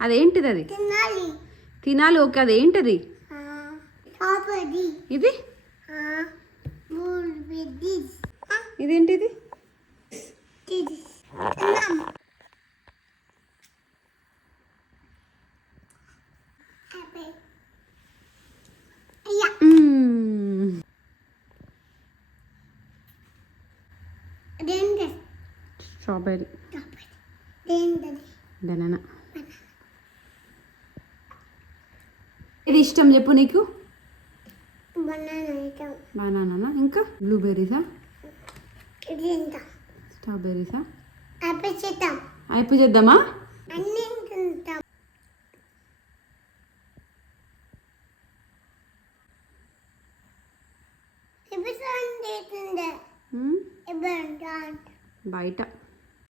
అదేంటిది? అది తినాలి. ఓకే, అదేంటిది? ఇది ఇదేంటిది? స్ట్రాబెర్రీ. బనానా. ఇది ఇష్టం చెప్పు నీకు? బనానా. ఇంకా బ్లూబెర్రీసా? స్ట్రాబెర్రీసా? అయిపోయి చేద్దామా? బయట